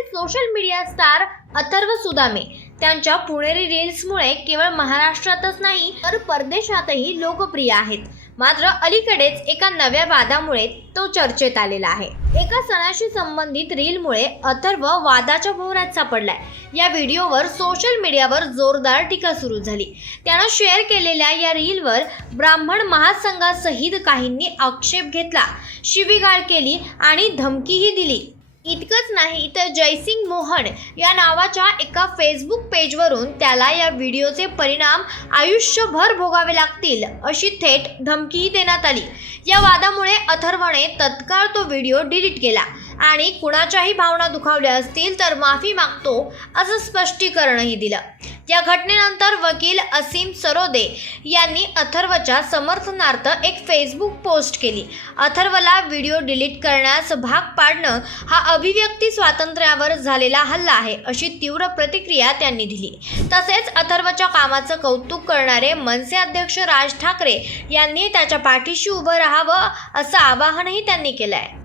पुण्यातील social media star Atharva Sudame त्यांच्या पुणेरी रील्समुळे केवळ महाराष्ट्रातच नाही तर परदेशातही लोकप्रिय आहेत। मात्र अलीकडेच एका नव्या वादामुळे तो चर्चेत आलेला आहे। एका सणाशी संबंधित रीलमुळे अथर्व वादाच्या भोवऱ्यात सापडलाय। या व्हिडिओवर सोशल मीडियावर जोरदार टीका सुरू झाली। त्यानं शेअर केलेल्या या रीलवर ब्राह्मण महासंघासहित काहींनी आक्षेप घेतला, शिवीगाळ केली आणि धमकीही दिली। इतकंच नाही तर जयसिंग मोहन या नावाच्या एका फेसबुक पेजवरून त्याला या व्हिडिओचे परिणाम आयुष्यभर भोगावे लागतील अशी थेट धमकीही देण्यात आली। या वादामुळे अथर्वने तत्काळ तो व्हिडिओ डिलीट केला आणि कुणाच्याही भावना दुखावल्या असतील तर माफी मागतो असं स्पष्टीकरणही दिलं। या घटनेनंतर वकील असीम सरोदे यांनी अथर्वच्या समर्थनार्थ एक फेसबुक पोस्ट केली। अथर्वला व्हिडिओ डिलीट करण्यास भाग पाडणं हा अभिव्यक्ती स्वातंत्र्यावर झालेला हल्ला आहे अशी तीव्र प्रतिक्रिया त्यांनी दिली। तसेच अथर्वच्या कामाचं कौतुक करणारे मनसे अध्यक्ष राज ठाकरे यांनी त्याच्या पाठीशी उभं राहावं असं आवाहनही त्यांनी केलंय।